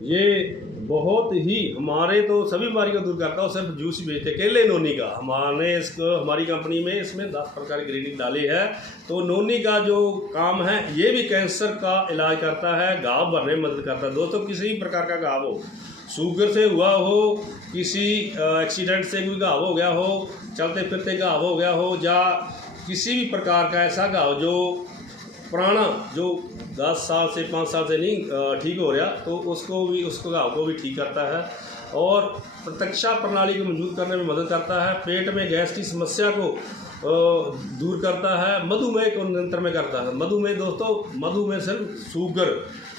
ये बहुत ही हमारे तो सभी बीमारी को दूर करता है। और सिर्फ जूस ही बेचते, केले नोनी का हमारे इसको हमारी कंपनी में इसमें 10 प्रकार की ग्रेडिंग डाली है। तो नोनी का जो काम है ये भी कैंसर का इलाज करता है, घाव भरने में मदद करता है। दोस्तों किसी भी प्रकार का घाव हो, शुगर से हुआ हो, किसी एक्सीडेंट से कोई घाव हो गया हो, चलते फिरते घाव हो गया हो, या किसी भी प्रकार का ऐसा घाव जो पुराना जो 10 साल से 5 साल से नहीं ठीक हो रहा, तो उसको घाव को भी ठीक करता है। और प्रतिरक्षा प्रणाली को मजबूत करने में मदद करता है। पेट में गैस की समस्या को दूर करता है। मधुमेह को नियंत्रण में करता है। मधुमेह दोस्तों, मधुमेह सिर्फ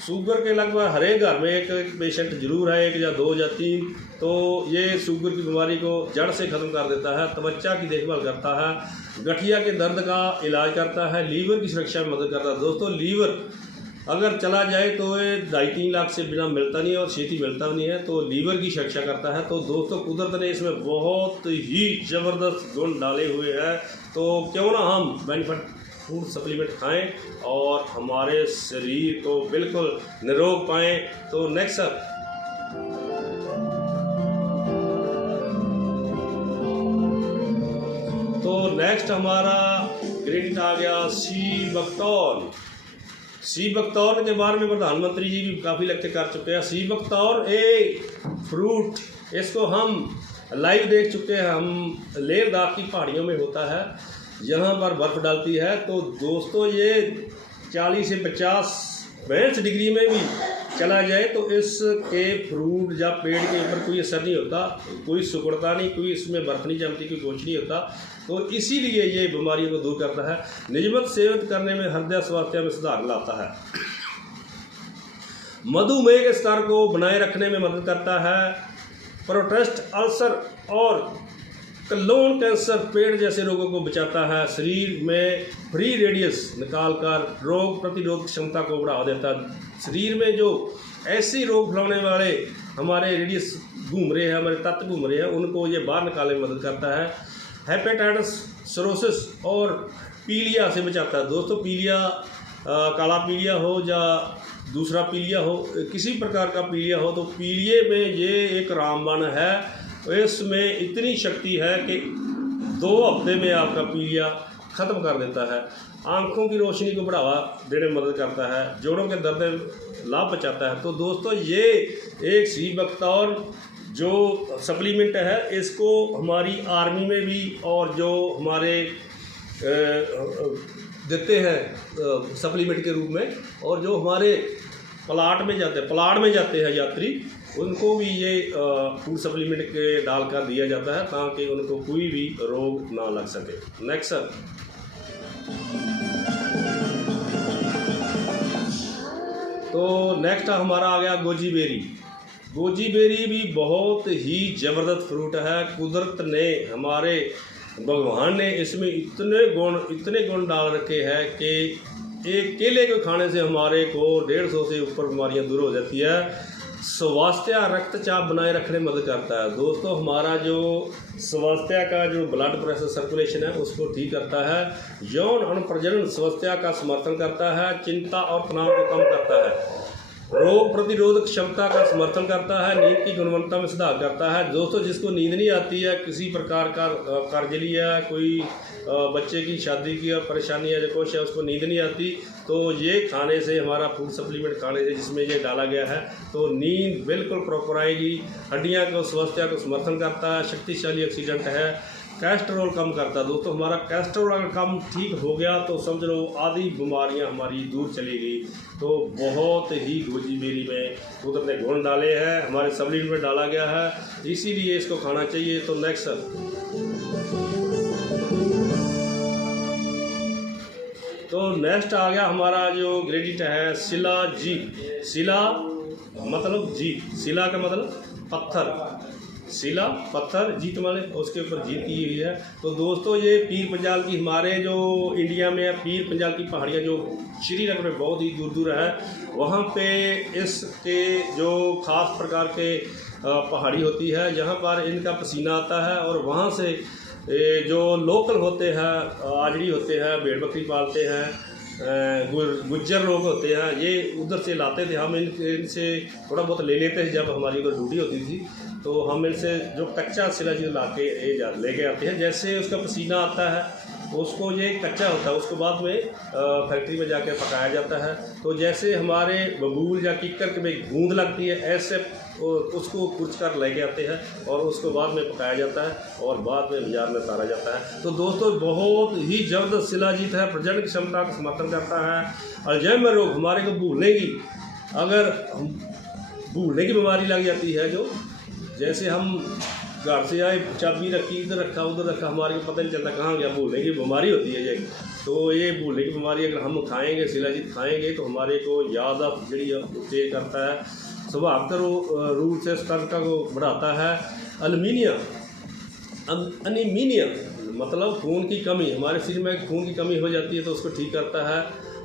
शुगर के लगभग हर एक घर में एक पेशेंट जरूर है, 1 या 2 या 3। तो ये शुगर की बीमारी को जड़ से ख़त्म कर देता है। त्वचा की देखभाल करता है, गठिया के दर्द का इलाज करता है, लीवर की सुरक्षा में मदद करता है। दोस्तों लीवर अगर चला जाए तो ये 2.5-3 लाख से बिना मिलता नहीं है और छेती मिलता भी नहीं है। तो लीवर की सुरक्षा करता है। तो दोस्तों कुदरत ने इसमें बहुत ही ज़बरदस्त गुण डाले हुए हैं। तो क्यों ना हम बेनिफिट फूड सप्लीमेंट खाएं और हमारे शरीर को बिल्कुल निरोग पाएं। तो नेक्स्ट सर, तो नेक्स्ट हमारा ग्रेडिट आ गया सी बकतौर के बारे में प्रधानमंत्री जी भी काफ़ी लेक्चर कर चुके हैं। सी बकतौर एक फ्रूट, इसको हम लाइव देख चुके हैं। हम लेह लद्दाख की पहाड़ियों में होता है, यहाँ पर बर्फ़ डालती है। तो दोस्तों ये 40 से 50 डिग्री में भी चला जाए तो इसके फ्रूट या पेड़ के ऊपर कोई असर नहीं होता, कोई सिकुड़ता नहीं, कोई इसमें बर्फ़ नहीं जमती, कोई कुछ नहीं होता। तो इसीलिए ये बीमारियों को दूर करता है। नियमित सेवन करने में हृदय स्वास्थ्य में सुधार लाता है। मधुमेह के स्तर को बनाए रखने में मदद करता है। प्रोस्टेट अल्सर और कोलोन कैंसर, पेट जैसे रोगों को बचाता है। शरीर में फ्री रेडियस निकालकर रोग प्रतिरोधक क्षमता को बढ़ा देता है। शरीर में जो ऐसी रोग फैलाने वाले हमारे रेडियस घूम रहे हैं, हमारे तत्व घूम रहे हैं, उनको ये बाहर निकालने में मदद करता है। हेपेटाइटिस, सिरोसिस और पीलिया से बचाता है। दोस्तों पीलिया, काला पीलिया हो या दूसरा पीलिया हो, किसी प्रकार का पीलिया हो, तो पीलिये में ये एक रामबाण है। इसमें इतनी शक्ति है कि 2 हफ्ते में आपका पीलिया ख़त्म कर देता है। आँखों की रोशनी को बढ़ावा देने में मदद करता है। जोड़ों के दर्द लाभ बचाता है। तो दोस्तों ये एक सी बकतौर जो सप्लीमेंट है, इसको हमारी आर्मी में भी और जो हमारे देते हैं सप्लीमेंट के रूप में, और जो हमारे प्लाट में जाते हैं यात्री, उनको भी ये फूड सप्लीमेंट के डालकर दिया जाता है ताकि उनको कोई भी रोग ना लग सके। नेक्स्ट सर, तो नेक्स्ट हमारा आ गया गोजी बेरी भी बहुत ही ज़बरदस्त फ्रूट है। कुदरत ने, हमारे भगवान ने इसमें इतने गुण डाल रखे हैं कि एक केले को खाने से हमारे को 150 से ऊपर बीमारियां दूर हो जाती है। स्वास्थ्य रक्तचाप बनाए रखने में मदद करता है। दोस्तों हमारा जो स्वास्थ्य का जो ब्लड प्रेशर सर्कुलेशन है उसको ठीक करता है। यौन अनुप्रजनन स्वास्थ्य का समर्थन करता है। चिंता और तनाव को कम करता है। रोग प्रतिरोधक क्षमता का समर्थन करता है। नींद की गुणवत्ता में सुधार करता है। दोस्तों जिसको नींद नहीं आती है, किसी प्रकार का कर्ज लिया, कोई बच्चे की शादी की और परेशानी है, जो कुछ है उसको नींद नहीं आती, तो ये खाने से, हमारा फूड सप्लीमेंट खाने से जिसमें ये डाला गया है, तो नींद बिल्कुल प्रॉपर आएगी। हड्डियाँ को, स्वास्थ्य को समर्थन करता है। शक्तिशाली ऑक्सीडेंट है। कैस्ट्रोल कम करता है। दोस्तों हमारा कैस्ट्रोल अगर कम ठीक हो गया तो समझ लो आधी बीमारियां हमारी दूर चली गई। तो बहुत ही गोजी बेरी में कुदरत ने गुण डाले हैं, हमारे सप्लीमेंट में डाला गया है, इसीलिए इसको खाना चाहिए। तो नेक्स्ट सर, तो नेक्स्ट आ गया हमारा जो ग्रेडिट है शिला मतलब जीत। शिला का मतलब पत्थर, शिला पत्थर, जीत वाले, उसके ऊपर जीत की हुई है। तो दोस्तों ये पीर पंजाल की, हमारे जो इंडिया में है, पीर पंजाल की पहाड़ियाँ जो श्रीनगर में बहुत ही दूर दूर है, वहाँ पे इसके जो ख़ास प्रकार के पहाड़ी होती है, जहाँ पर इनका पसीना आता है। और वहाँ से जो लोकल होते हैं, आजड़ी होते हैं, भेड़ बकरी पालते हैं, गुज्जर लोग होते हैं, ये उधर से लाते थे। हम इनसे थोड़ा बहुत ले लेते थे जब हमारी उधर ड्यूटी होती थी, तो हम इनसे जो कच्चा शिलाजीत ला के लेके आते हैं। जैसे उसका पसीना आता है उसको, ये कच्चा होता है, उसको बाद में फैक्ट्री में जाकर पकाया जाता है। तो जैसे हमारे बबूल या किक्कर में गूंद लगती है, ऐसे उसको कुच कर लेके आते हैं और उसको बाद में पकाया जाता है और बाद में बाजार में उतारा जाता है। तो दोस्तों बहुत ही जबरदस्त शिलाजीत है, प्रजनन क्षमता का समर्थन करता है। अल्जाइमर रोग हमारे को भूलने की, अगर भूलने की बीमारी लग जाती है, जो जैसे हम घर से आए चाबी रखी, इधर रखा उधर रखा, हमारे को पता नहीं चलता कहाँ गया, भूलने की बीमारी होती है ये। तो ये भूलने की बीमारी अगर हम खाएंगे, शिलाजीत खाएंगे, तो हमारे को याददाश्त ਜਿਹੜੀ है तेज करता है, स्वाभाविक रूप से सतर्कता को बढ़ाता है। अनीमिया मतलब खून की कमी, हमारे शरीर में खून की कमी हो जाती है तो उसको ठीक करता है।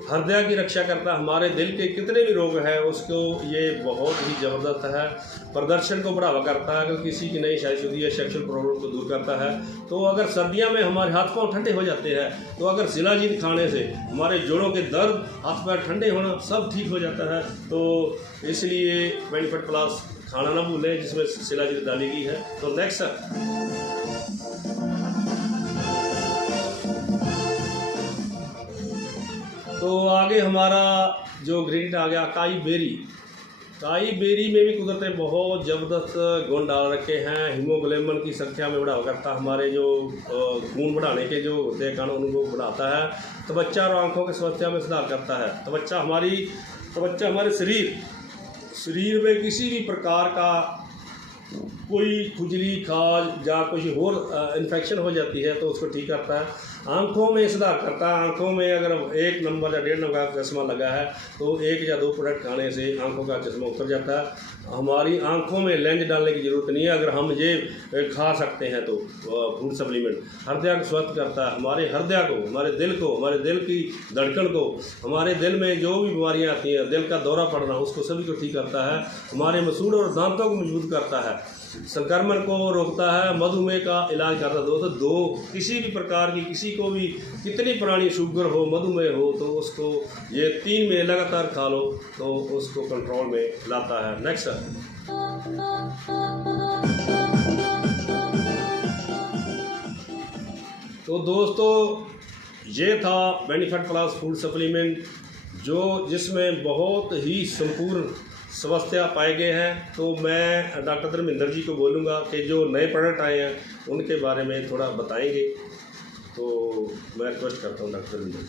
हृदय की रक्षा करता है, हमारे दिल के कितने भी रोग हैं उसको ये बहुत ही ज़बरदस्त है। प्रदर्शन को बढ़ावा करता है, अगर किसी की नई शादीशुदी है सेक्सुअल प्रॉब्लम को दूर करता है। तो अगर सर्दियों में हमारे हाथ पांव ठंडे हो जाते हैं, तो अगर शिलाजीत खाने से हमारे जोड़ों के दर्द, हाथ पैर ठंडे होना सब ठीक हो जाता है। तो इसलिए बेनिफिट प्लस खाना ना भूलें जिसमें शिलाजीत डाली गई है। तो नेक्स्ट तो आगे हमारा जो ग्रेडिट आ गया काई बेरी। काई बेरी में भी कुदरत बहुत ज़बरदस्त गुण डाल रखे हैं। हीमोग्लोबिन की संख्या में बढ़ावा करता है, हमारे जो खून बढ़ाने के जो होते हैं कानून उनको बढ़ाता है। त्वचा और आँखों की स्वास्थ्य में सुधार करता है। त्वचा हमारे शरीर में किसी भी प्रकार का कोई खुजली, खाज या कुछ और इन्फेक्शन हो जाती है तो उसको ठीक करता है। आँखों में सुधार करता है। आँखों में अगर 1 नंबर या 1.5 नंबर का चश्मा लगा है तो 1 या 2 प्रोडक्ट खाने से आँखों का चश्मा उतर जाता है। हमारी आँखों में लेंस डालने की ज़रूरत नहीं है अगर हम ये खा सकते हैं तो फूड सप्लीमेंट। हृदय को स्वस्थ करता है, हमारे हृदय को, हमारे दिल को, हमारे दिल की धड़कन को, हमारे दिल में जो भी बीमारियाँ आती हैं, दिल का दौरा पड़ना, उसको सभी को ठीक करता है। हमारे मसूड़ और दांतों को मजबूत करता है, संक्रमण को रोकता है, मधुमेह का इलाज करता है। दोस्तों किसी भी प्रकार की, किसी को भी कितनी पुरानी शुगर हो, मधुमेह हो, तो उसको ये 3 महीने लगातार खा लो तो उसको कंट्रोल में लाता है। नेक्स्ट तो दोस्तों ये था बेनिफिट प्लस फूड सप्लीमेंट जिसमें बहुत ही संपूर्ण स्वास्थ्य पाए गए हैं। तो मैं डॉक्टर धर्मेंद्र जी को बोलूँगा कि जो नए प्रोडक्ट आए हैं उनके बारे में थोड़ा बताएंगे। तो मैं रिक्वेस्ट करता हूँ डॉक्टर धर्मेंद्र जी,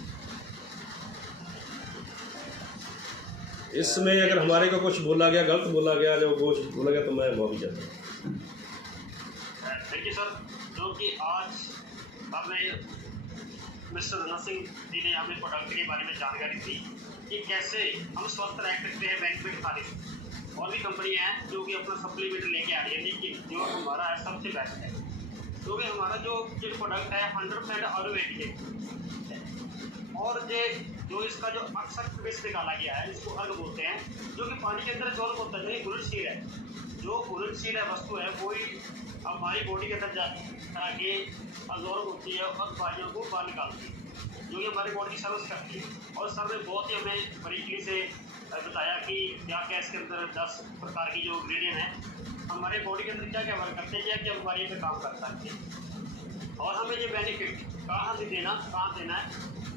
इसमें अगर हमारे को कुछ बोला गया, गलत बोला गया, जो कुछ बोला गया तो मैं माफ़ी चाहता हूँ। Thank you sir. जो कि आज हमें मिस्टर धना सिंह जी ने हमें प्रोडक्ट के बारे में जानकारी दी कि कैसे हम स्वस्थ रह सकते हैं बेनिफिट खाने से। और भी कंपनियां हैं जो कि अपना सप्लीमेंट लेके आ रही है, लेकिन जो हमारा है सबसे बेस्ट है। क्योंकि हमारा जो प्रोडक्ट है 100% आयुर्वेदिक है। और जो इसका जो अक्सर बेस निकाला गया है, इसको अर्ग बोलते हैं, जो कि पानी के अंदर ज्वल होता है, घुलनशील है। जो घुलनशील है वस्तु है वही हमारी बॉडी के अंदर जाके अब्जॉर्ब होती है और बीमारियों को बाहर निकालती है, जो कि हमारी बॉडी की सर्विस करती है। और सर ने बहुत ही हमें बारीकी से बताया कि क्या क्या इसके अंदर 10 प्रकार की जो इंग्रेडिएंट हैं हमारे बॉडी के अंदर क्या क्या वर्क करते हैं, क्या क्या बीमारियों पर काम कर सकते हैं, और हमें ये बेनिफिट कहाँ देना है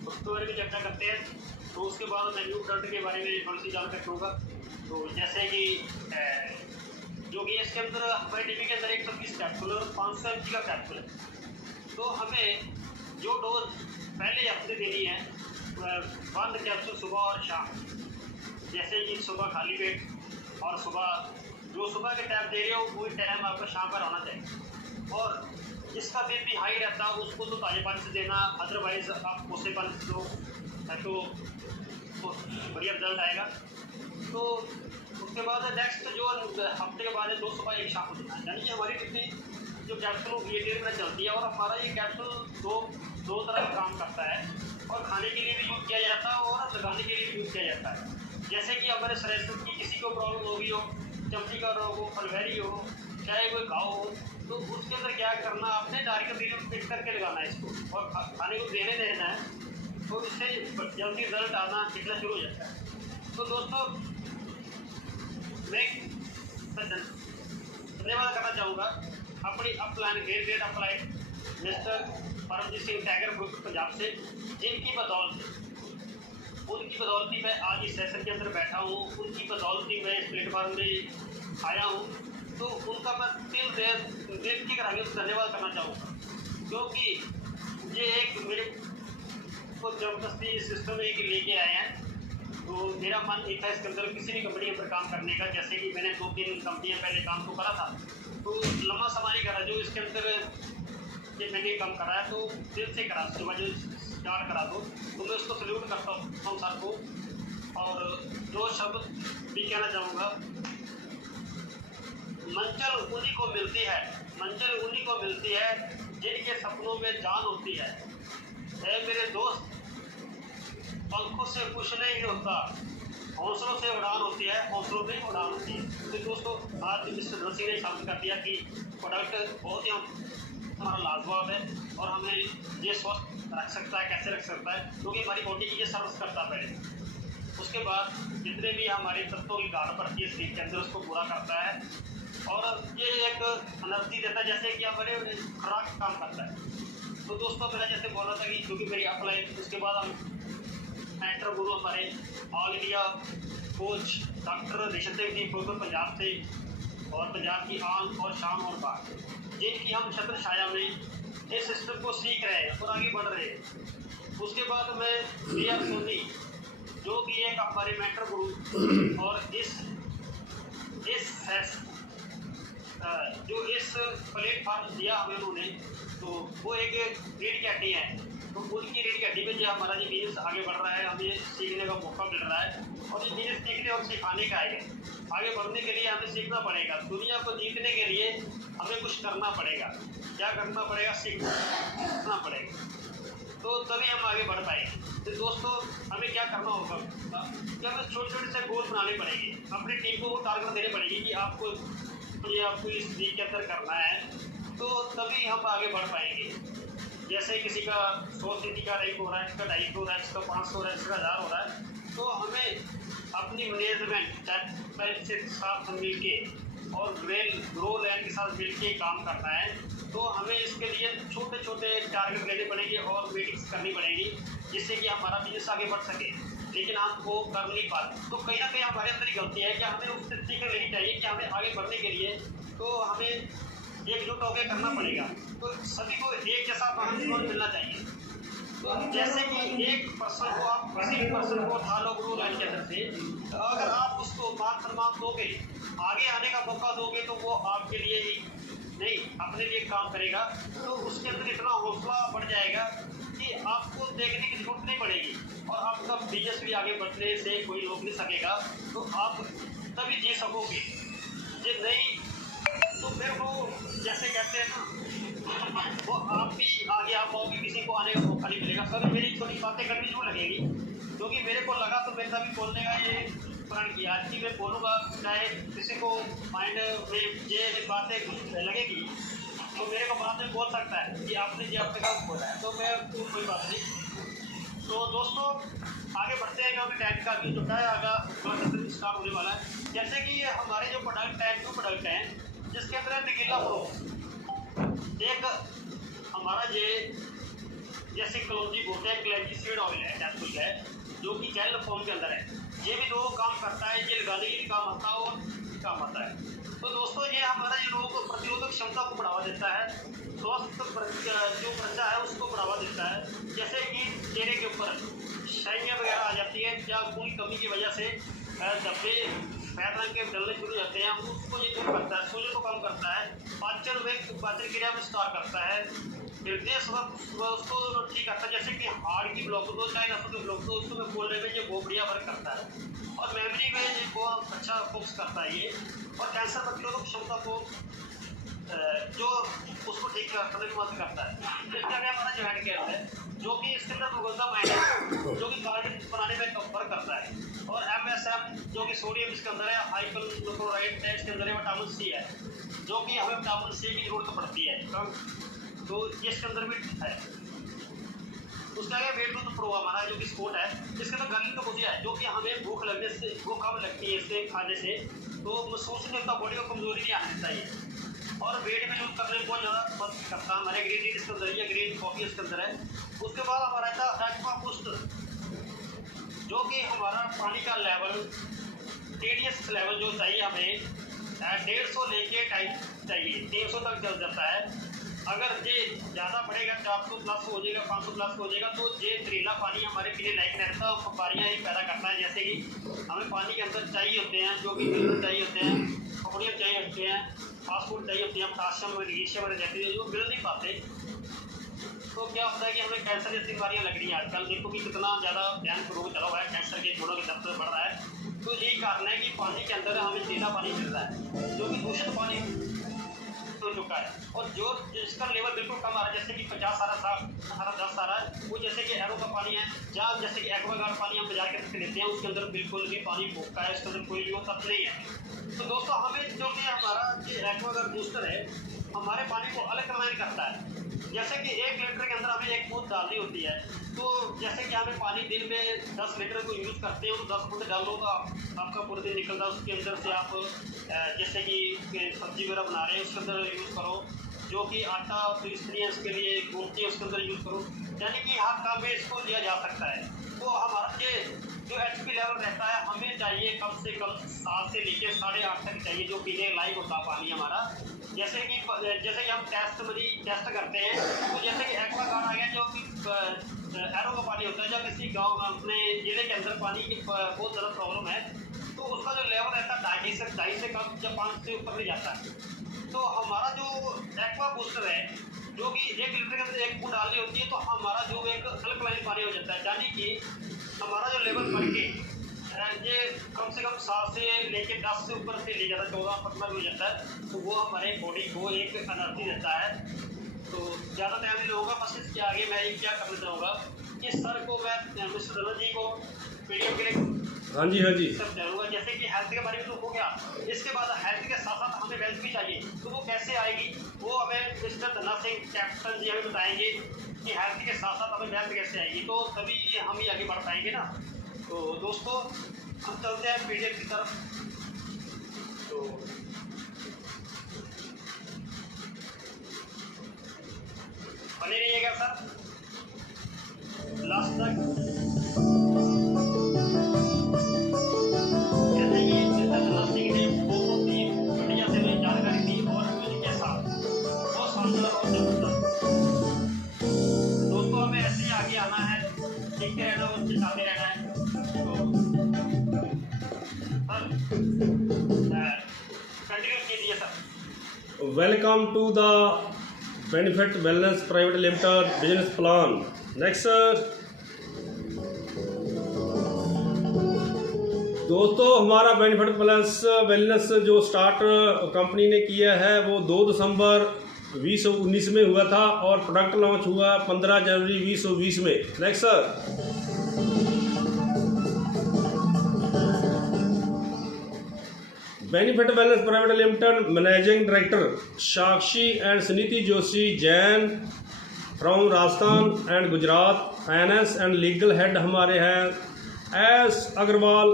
उसके बारे में चर्चा करते हैं। तो उसके बाद मैं न्यू प्रोडक्ट के बारे में थोड़ी सी जानकारी दूँगा। तो जैसे कि जो कि इसके अंदर हमारे डिब्बे के अंदर 120 कैप्सूल और 500 mg का कैप्सूल है। तो हमें जो डोज पहले हफ्ते देनी है 1 कैप्सूल सुबह और शाम, जैसे कि सुबह खाली पेट और सुबह के टाइम दे रहे हो वही टाइम आपका शाम पर होना चाहिए। और जिसका बीपी हाई रहता है उसको तो ताजे पानी से देना, अदरवाइज आप कोसे पानी से दो तो बढ़िया रिजल्ट आएगा। तो उसके बाद नेक्स्ट जो हफ्ते के बाद है 2 सुबह 1 शाम को देना है। यानी कि हमारी कितनी जो कैप्सूल ये डेढ़ में चलती है। और हमारा ये कैप्सूल दो तरह का काम करता है, और खाने के लिए भी यूज़ किया जाता है और लगाने के लिए भी यूज़ किया जाता है। जैसे कि हमारे शरीर की किसी को प्रॉब्लम होगी हो, चमड़ी का रोग हो, फलवैरी हो, चाहे कोई घाव हो, तो उसके अंदर क्या करना, आपने नारियल तेल में मिक्स करके लगाना है इसको और खाने को देना है। तो इससे जल्दी रिजल्ट आना दिखना शुरू हो जाता है। तो दोस्तों मैं धन्यवाद करना चाहूँगा अपनी upline grade upline mister Paramjit Singh tiger group Punjab से, जिनकी बदौलत मैं आज इस सेशन के अंदर बैठा हूँ, उनकी बदौलत मैं इस प्लेटफॉर्म में आया हूँ। तो उनका मैं दिल की गहराइयों से धन्यवाद करना चाहूँगा, क्योंकि ये एक मेरे को जबरदस्ती सिस्टम में लेके आए हैं। तो मेरा मन नहीं था इसके अंदर किसी भी कंपनी पर काम करने का, जैसे कि मैंने 2-3 कंपनियाँ पहले काम तो करा था, तो लंबा समय नहीं करा। जो इसके अंदर ये मैंने काम करा है तो दिल से करा, सुबह जो स्टार्ट करा तो मैं उसको सल्यूट करता हूँ सर को। और दो शब्द भी कहना चाहूँगा, मंजिल उन्हीं को मिलती है जिनके सपनों में जान होती है। मेरे दोस्त, पंखों से कुछ नहीं होता, हौसलों से उड़ान होती है, हौसलों में उड़ान होती है। तो दोस्तों आज मिस्टर धन सिंह ने साबित कर दिया कि प्रोडक्ट बहुत ही हमारा लाजवाब है और हमें ये स्वस्थ रख सकता है। कैसे रख सकता है? क्योंकि हमारी बॉडी की ये सर्विस करता है पहले, उसके बाद जितने भी हमारी तत्वों की गाढ़ पड़ती है शरीर के अंदर उसको पूरा करता है और ये एक एनर्जी देता है, जैसे कि हमारे खुराक काम करता है। तो दोस्तों मेरा जैसे बोल रहा था कि क्योंकि मेरी अप्लाई, उसके बाद हम एंटर गुरु हमारे all India coach doctor Rishabh Singh ji Punjab से, और पंजाब की आन और शान और बात, जिनकी हम छत्र छाया में इस सिस्टम को सीख रहे हैं और आगे बढ़ रहे हैं। उसके बाद मैं BR सोनी, जो कि एक हमारे मेंटर गुरु, और जो इस प्लेटफॉर्म दिया हमें उन्होंने, तो वो एक रीढ़ की हड्डी है। तो उनकी रीढ़ की हड्डी में जो हमारा ये बिजनेस आगे बढ़ रहा है, हमें सीखने का मौका मिल रहा है और ये बिजनेस सीखने और सिखाने का है। आगे बढ़ने के लिए हमें सीखना पड़ेगा, दुनिया को जीतने के लिए हमें कुछ करना पड़ेगा। क्या करना पड़ेगा? सीखना पड़ेगा, तो तभी हम आगे बढ़ पाएंगे। तो दोस्तों हमें क्या करना होगा कि हमें छोटे से गोल बनाने पड़ेंगे, अपनी टीम को टारगेट देने पड़ेगी कि आपको इस वीक के अंदर करना है, तो तभी हम आगे बढ़ पाएंगे। जैसे किसी का 100 सीटी का रैंक हो रहा है, इसका 250 हो रहा है, इसका 500 हो रहा है, इसका 1000 हो रहा है, तो हमें अपनी मैनेजमेंट से साथ मिल के और ग्रो लैंड के साथ मिल के काम करना है। तो हमें इसके लिए छोटे छोटे टारगेट लेने पड़ेंगे और मीटिंग्स करनी पड़ेगी, जिससे कि हमारा बिजनेस आगे बढ़ सके। लेकिन हम वो कर नहीं पाते, तो कहीं ना कहीं हमारे अंदर ही गलती है कि हमें उससे सीख लेनी चाहिए कि हमें आगे बढ़ने के लिए तो हमें एकजुट होकर करना पड़ेगा। तो सभी को एक जैसा मान मिलना चाहिए। तो जैसे कि एक पर्सन को आप किसी पर्सन को उठा लो ग्रो लाइन के अंदर से, अगर आप उसको मान सम्मान दोगे, आगे आने का मौका दोगे, तो वो आपके लिए ही नहीं अपने लिए काम करेगा। तो उसके अंदर इतना हौसला बढ़ जाएगा कि आपको देखने की जरूरत नहीं पड़ेगी और आपका बिजनेस भी आगे बढ़ने से कोई रोक नहीं सकेगा। तो आप तभी जी सकोगे। जी नहीं तो फिर वो जैसे कहते हैं ना, वो आप भी आगे आ पाओगे, किसी को आने का मौका नहीं मिलेगा। सर मेरी छोटी बातें करनी क्यों लगेगी? क्योंकि मेरे को लगा तो मेरा भी बोलने का ये प्रण किया कि मैं बोलूँगा, चाहे किसी को माइंड में ये बातें लगेगी तो मेरे को बाद में बोल सकता है कि आपने ये अपने काम बोला है, तो मैं कोई बात नहीं। तो दोस्तों आगे बढ़ते हैं, क्योंकि टाइम का भी जो है आगा स्टार्ट होने वाला है। जैसे कि हमारे जो प्रोडक्ट हैं, 2 प्रोडक्ट हैं, जिसके अंदर है नीला प्रो, एक हमारा ये जैसे क्लोजी बोलते हैं, क्लेजी सीड ऑयल है, कैप्सूल है, जो कि जेल फॉर्म के अंदर है। ये भी 2 काम करता है, ये लगाने के लिए काम आता है और काम आता है। तो दोस्तों ये हमारा ये रोग प्रतिरोधक क्षमता को बढ़ावा देता है, स्वस्थ जो त्वचा है उसको बढ़ावा देता है। जैसे कि चेहरे के ऊपर शाइनियाँ वगैरह आ जाती है या खून की कमी की वजह से धब्बे सफेद रंग के डलने शुरू हो जाते हैं, उसको ये दूर करता है, सूजन को कम करता है, पाचन क्रिया में सुधार करता है, हृदय उसको ठीक करता है। जैसे कि हार्ट की ब्लॉक हो, चाहे नसों की ब्लॉक हो, उसको बोलने में ये बहुत बढ़िया वर्क करता है और मेमोरी में ये बहुत अच्छा फोकस करता है ये, और कैंसर प्रतिरोधक क्षमता को जो उसको ठीक करने की मदद करता है। इसके आगे हमारा जो हैंड केयर है, जो कि इसके अंदर ग्लूकोजामाइन है, जो कि कार्डिन बनाने में वर्क करता है, और MSM जो कि सोडियम इसके अंदर है, हाइपोक्लोराइड है इसके अंदर, विटामिन C है, जो कि हमें विटामिन C की जरूरत पड़ती है, तो इसके अंदर भी है। उसके आगे वेट लूज प्रो हमारा जो कि स्पोर्ट है, इसके अंदर गर्लिंग का भुजिया है जो कि हमें भूख लगने से, भूख कम लगती है इससे खाने से, तो महसूस नहीं होता, बॉडी को कमजोरी नहीं आनी चाहिए और वेट भी लूज करने में बहुत ज़्यादा मदद करता है। हमारे ग्रीन टी इसके अंदर है, ग्रीन कॉफ़ी इसके अंदर है। उसके बाद हमारा था एक्वा बूस्ट जो कि हमारा पानी का लेवल टीडीएस लेवल जो चाहिए हमें 150 लेके टाइप चाहिए, 300 तक चल जाता है। अगर ये ज़्यादा बढ़ेगा 400 प्लस हो जाएगा, 500 प्लस हो जाएगा, तो ये जहरीला पानी हमारे पीने लायक नहीं रहता, बीमारियाँ ही पैदा करता है। जैसे कि हमें पानी के अंदर चाहिए होते हैं जो कि मिनरल चाहिए होते हैं, पोटेशियम चाहिए होते हैं, फास्ट फूड चाहिए होते हैं, पोटाशियम मैग्नीशियम वगैरह जैसे जो मिल नहीं पाते, तो क्या होता है कि हमें कैंसर जैसी बीमारियाँ लग रही हैं आजकल। देखो कि कितना ज़्यादा भयानक रोग चला हुआ है, कैंसर के जोड़ों के दर्द बढ़ रहा है। तो यही कारण है कि पानी के अंदर हमें जहरीला पानी मिल रहा है जो कि दूषित पानी हो चुका है और जो जिसका लेवल बिल्कुल कम आ रहा है, जैसे कि 50 18 10 आ रहा है, वो जैसे कि एरो का पानी है, या जैसे कि एक्वागार्ड पानी हम बाजार के लेते हैं, उसके अंदर बिल्कुल भी पानी भूखा है, उसके अंदर कोई वो तत्व नहीं है। तो दोस्तों हमें जो कि हमारा ये एक्वागार्ड बूस्टर है हमारे पानी को अलग कंबाइन करता है। जैसे कि 1 लीटर के अंदर हमें 1 बूंद डालनी होती है, तो जैसे कि हमें पानी दिन में 10 लीटर को यूज़ करते हैं, तो 10 बूंद डाल लो तो आपका पूरे दिन निकलता है। उसके अंदर से आप जैसे कि सब्जी वगैरह बना रहे हैं उसके अंदर यूज़ करो, जो कि आटा पीसनी है उसके लिए घूमती है उसके अंदर यूज़ करो, यानी कि हर काम में इसको लिया जा सकता है। तो हमारा ये जो HP लेवल रहता है हमें चाहिए कम से कम 7 से लेकर 8.5 तक चाहिए, जो पीने लायक होता है पानी हमारा। जैसे कि हम टेस्ट करते हैं, तो जैसे कि एक्वागार्ड आ गया जो कि एरो का पानी होता है, जब किसी गांव में अपने जिले के अंदर पानी की बहुत ज़्यादा प्रॉब्लम है, तो उसका जो लेवल रहता है 2.5 से कम या 5 से ऊपर नहीं जाता है। तो हमारा जो एक्वा बूस्टर है जो कि 1 लीटर के अंदर 1 बूंद डालनी होती है, तो हमारा जो एक अल्कलाइन पानी हो जाता है, यानी कि हमारा जो लेवल बढ़ के ये कम से कम 7 से लेके 10 से ऊपर से ले जाता है, 14-15 हो जाता है, तो वो हमारे बॉडी को एक एनर्जी देता है। तो ज़्यादा टाइम नहीं होगा, बस इसके आगे मैं क्या करना चाहूँगा कि सर को मैं मिस्टर दलन जी को वीडियो के लिए हाँ जी सब चाहूँगा। जैसे कि हेल्थ के बारे में तो हो गया, इसके बाद हेल्थ के साथ साथ हमें वेल्थ भी चाहिए, तो वो कैसे आएगी वो हमें मिस्टर दलन सिंह कैप्टन जी हमें बताएंगे कि हेल्थ के साथ साथ हमें वेल्थ कैसे आएगी, तो तभी हम ही आगे बढ़ पाएंगे ना। तो दोस्तों हम चलते हैं पीडीएफ की तरफ। तो बने रहिएगा सर लास्ट तक। जैसे कि मिस्टर दलन सिंह ने बहुत ही बढ़िया से हमें जानकारी दी और म्यूजिक के साथ बहुत शानदार और जबरदस्त। दोस्तों हमें ऐसे ही आगे आना है, सीखते रहना और सिखाते रहना है। Welcome to the benefit wellness private limited business plan. Next sir. दोस्तों हमारा बेनिफिट प्लस वेलनेस जो स्टार्ट कंपनी ने किया है वो 2 दिसंबर 2019 में हुआ था और प्रोडक्ट लॉन्च हुआ 15 जनवरी 2020 में। Next sir. Benefit wellness private limited managing director Sakshi and Suniti Joshi Jain from Rajasthan and Gujarat. Finance and legal head हमारे हैं एस अग्रवाल।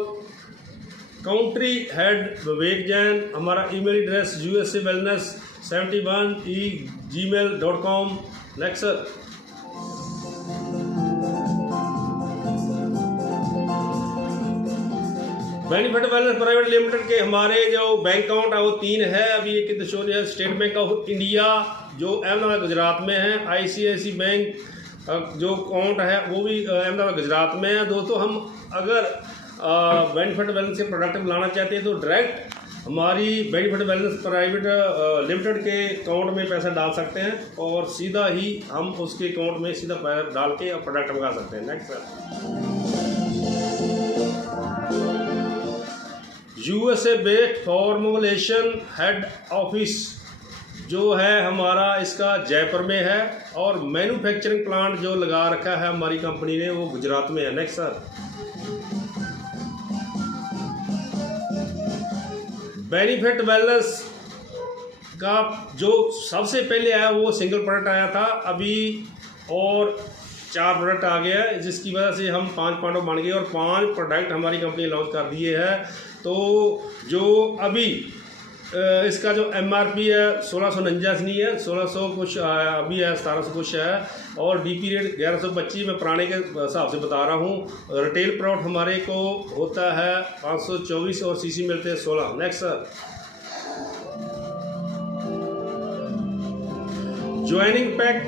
काउंट्री हेड विवेक जैन। हमारा email address usa-wellness71@gmail.com। Next sir. Benefit wellness private limited के हमारे जो बैंक अकाउंट है वो 3 है। अभी एक दशोरी है स्टेट बैंक ऑफ इंडिया जो अहमदाबाद गुजरात में है। ICICI बैंक जो अकाउंट है वो भी अहमदाबाद गुजरात में है। दोस्तों हम अगर बेनिफिट वेलनेस के प्रोडक्ट लाना चाहते हैं तो डायरेक्ट हमारी बेनिफिट वेलनेस प्राइवेट लिमिटेड के अकाउंट में पैसा डाल सकते हैं और सीधा ही हम उसके अकाउंट में सीधा पैसा डाल के प्रोडक्ट मंगा सकते हैं। Next sir. USA based formulation head office जो है हमारा इसका जयपुर में है और मैन्युफैक्चरिंग प्लांट जो लगा रखा है हमारी कंपनी ने वो गुजरात में है। Next sir. बेनिफिट वेलनेस का जो सबसे पहले आया वो सिंगल प्रोडक्ट आया था अभी, और 4 प्रोडक्ट आ गया है, जिसकी वजह से हम 5 पांडव बन गए और 5 प्रोडक्ट हमारी कंपनी लॉन्च कर दिए हैं। तो जो अभी इसका जो MRP है 1649 नहीं है, 1600 कुछ अभी है, 1700 कुछ है, और DP रेट 1125 मैं पुराने के हिसाब से बता रहा हूँ। रिटेल प्रोडक्ट हमारे को होता है 524 और CC मिलते हैं 16। नेक्स्ट सर, ज्वाइनिंग पैक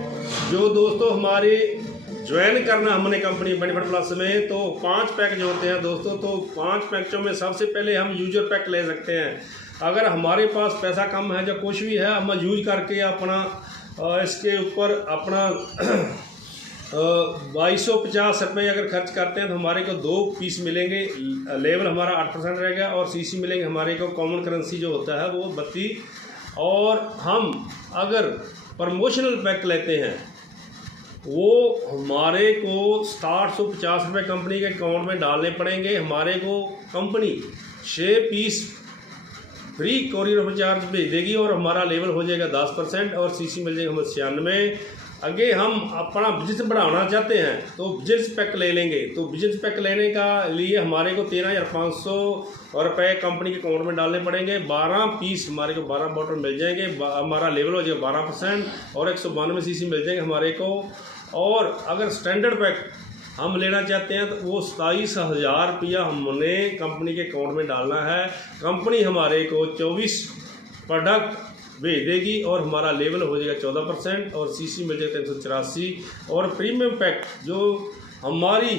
जो दोस्तों हमारे ज्वाइन करना हमने कंपनी बेनिफिट प्लस में, तो 5 पैक जो होते हैं दोस्तों, तो 5 पैकों में सबसे पहले हम यूजर पैक ले सकते हैं। अगर हमारे पास पैसा कम है या कुछ भी है, हम यूज करके अपना इसके ऊपर अपना 2250 रुपये अगर खर्च करते हैं तो हमारे को 2 पीस मिलेंगे। लेवल हमारा 8% रहेगा और CC मिलेंगे हमारे को, कॉमन करेंसी जो होता है वो 32। और हम अगर प्रमोशनल पैक लेते हैं वो हमारे को 750 रुपये कंपनी के अकाउंट में डालने पड़ेंगे। हमारे को company 6 piece free courier charge भेज देगी और हमारा लेवल हो जाएगा 10% और CC मिल जाएगा हमें 96। आगे हम अपना बिजनेस बढ़ाना चाहते हैं तो बिजनेस पैक ले लेंगे। तो बिजनेस पैक लेने का लिए हमारे को 13,500 रुपये कंपनी के अकाउंट में डालने पड़ेंगे। 12 पीस हमारे को 12 बॉटल मिल जाएंगे, हमारा लेवल हो जाएगा 12% और 192 CC मिल जाएंगे हमारे को। और अगर स्टैंडर्ड पैक हम लेना चाहते हैं तो वो 27,000 रुपया हमने कंपनी के अकाउंट में डालना है। कंपनी हमारे को 24 प्रोडक्ट भेज देगी और हमारा लेवल हो जाएगा 14% और CC मिल जाएगा 384। और प्रीमियम पैक जो हमारी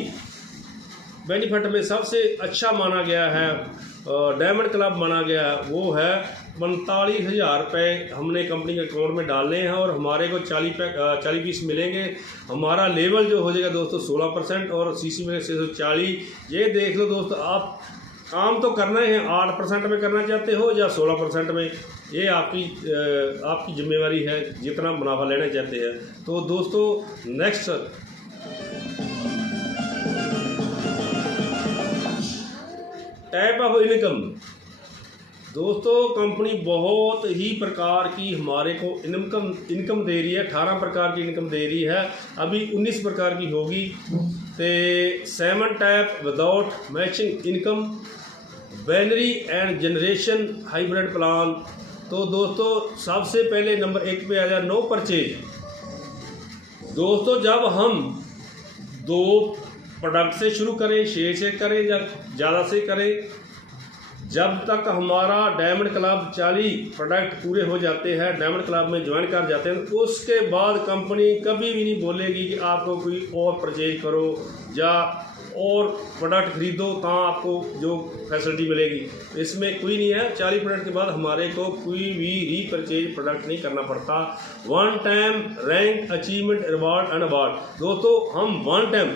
बेनिफिट में सबसे अच्छा माना गया है, डायमंड क्लब माना गया है, वो है 45,000 रुपये हमने कंपनी के अकाउंट में डालने हैं और हमारे को 40 पीस मिलेंगे। हमारा लेवल जो हो जाएगा दोस्तों 16% और CC में 640। ये देख लो दोस्तों, आप काम तो करना है, 8% में करना चाहते हो या 16% में, ये आपकी जिम्मेवारी है, जितना मुनाफा लेना चाहते हैं। तो दोस्तों नेक्स्ट टाइप ऑफ इनकम, दोस्तों कंपनी बहुत ही प्रकार की हमारे को इनकम दे रही है। 18 प्रकार की इनकम दे रही है, अभी 19 प्रकार की होगी। तो 7 type without matching income, binary and generation hybrid plan. तो दोस्तों सबसे पहले नंबर 1 पे आ जाए नो परचेज। दोस्तों जब हम 2 प्रोडक्ट से शुरू करें, शेयर से करें या ज़्यादा से करें, जब तक हमारा डायमंड क्लब 40 प्रोडक्ट पूरे हो जाते हैं, डायमंड क्लब में ज्वाइन कर जाते हैं, तो उसके बाद कंपनी कभी भी नहीं बोलेगी कि आपको कोई और परचेज करो या और प्रोडक्ट खरीदो तो आपको जो फैसिलिटी मिलेगी, इसमें कोई नहीं है। 40 प्रोडक्ट के बाद हमारे को कोई भी रीपरचेज प्रोडक्ट नहीं करना पड़ता। 1 time rank achievement reward and award. दोस्तों हम 1 टाइम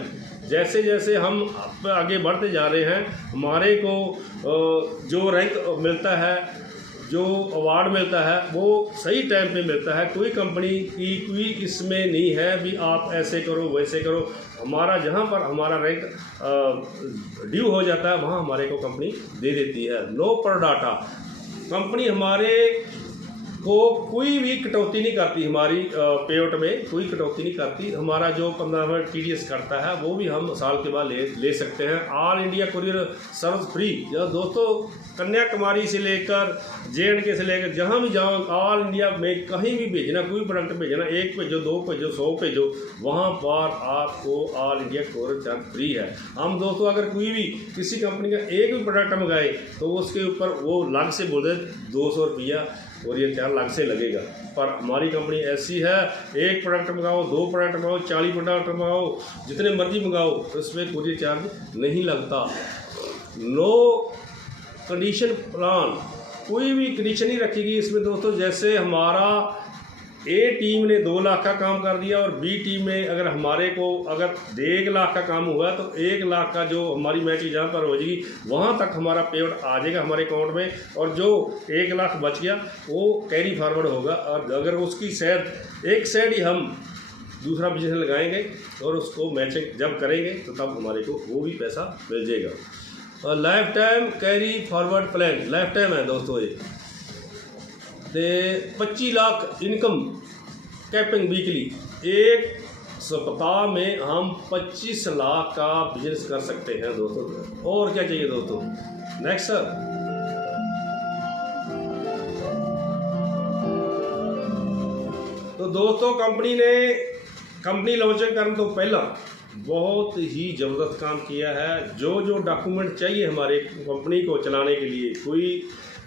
जैसे जैसे हम आगे बढ़ते जा रहे हैं, हमारे को जो रैंक मिलता है, जो अवार्ड मिलता है, वो सही टाइम पे मिलता है। कोई कंपनी की कोई इसमें नहीं है भी आप ऐसे करो वैसे करो। हमारा जहाँ पर हमारा रैंक ड्यू हो जाता है वहाँ हमारे को कंपनी दे देती है। नो पर डाटा, कंपनी हमारे को कोई भी कटौती नहीं करती, हमारी पेआउट में कोई कटौती नहीं करती। हमारा जो 15% TDS करता है वो भी हम साल के बाद ले सकते हैं। All India courier service free. दोस्तों कन्याकुमारी से लेकर JNK से लेकर जहाँ भी जाओ, ऑल इंडिया में कहीं भी भेजना, कोई प्रोडक्ट भेजना, 1 भेजो 2 भेजो 100 भेजो, वहाँ पर आपको all India courier charge free है। हम दोस्तों अगर कोई भी किसी कंपनी का एक भी प्रोडक्ट मंगाए तो उसके ऊपर वो अलग से बोल दे 200 रुपया और ये 4 लाख से लगेगा। पर हमारी कंपनी ऐसी है, 1 प्रोडक्ट मंगाओ, 2 प्रोडक्ट मंगाओ, 40 प्रोडक्ट मंगाओ, जितने मर्जी मंगाओ, उसमें कोई चार्ज नहीं लगता। नो कंडीशन प्लान, कोई भी कंडीशन नहीं रखेगी इसमें दोस्तों। जैसे हमारा A टीम ने 2 लाख का काम कर दिया और B टीम में अगर हमारे को अगर 1 लाख का काम हुआ तो 1 लाख का जो हमारी मैच जहाँ पर हो जाएगी वहाँ तक हमारा पेआउट आ जाएगा हमारे अकाउंट में, और जो 1 लाख बच गया वो कैरी फॉरवर्ड होगा। और अगर उसकी साइड एक साइड ही हम दूसरा बिजनेस लगाएंगे और उसको मैचिंग जब करेंगे तो तब हमारे को वो भी पैसा मिल जाएगा। और life time carry forward plan, life time है दोस्तों ये। तो 25 लाख इनकम कैपिंग वीकली, 1 सप्ताह में हम 25 लाख का बिजनेस कर सकते हैं दोस्तों। और क्या चाहिए दोस्तों। Next sir. तो दोस्तों कंपनी लॉन्चिंग करने तो पहला बहुत ही ज़बरदस्त काम किया है। जो डॉक्यूमेंट चाहिए हमारे कंपनी को चलाने के लिए, कोई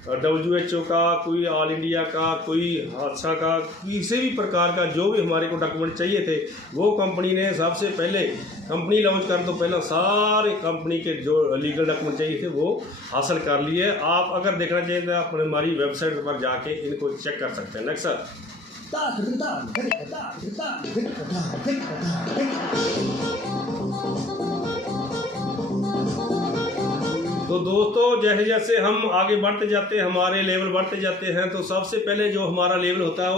WHO का, कोई ऑल इंडिया का, कोई हादसा का, किसी भी प्रकार का जो भी हमारे को डॉक्यूमेंट चाहिए थे, वो कंपनी ने सबसे पहले कंपनी लॉन्च करने तो पहले सारे कंपनी के जो लीगल डॉक्यूमेंट चाहिए थे वो हासिल कर लिए। आप अगर देखना चाहिए तो आप हमारी वेबसाइट पर जाके इनको चेक कर सकते हैं। Next sir. तो दोस्तों जैसे जैसे हम आगे बढ़ते जाते हैं, हमारे लेवल बढ़ते जाते हैं, तो सबसे पहले जो हमारा लेवल होता है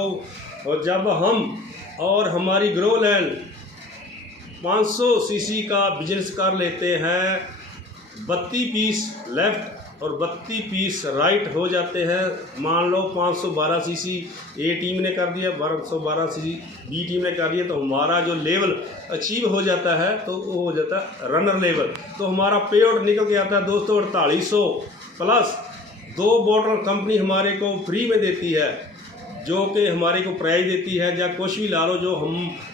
वो जब हम और हमारी ग्रोलैंड 500 सीसी का बिजनेस कर लेते हैं, 32 पीस लेफ्ट और 32 पीस राइट हो जाते हैं। मान लो 512 सीसी ए टीम ने कर दिया, 512 सीसी बी टीम ने कर दिया, तो हमारा जो लेवल अचीव हो जाता है तो वो हो जाता है रनर लेवल। तो हमारा पे आउट निकल के आता है दोस्तों 4800 प्लस 2 बॉटल कंपनी हमारे को फ्री में देती है, जो कि हमारे को प्राइज देती है, या कुछ भी ला लो जो हम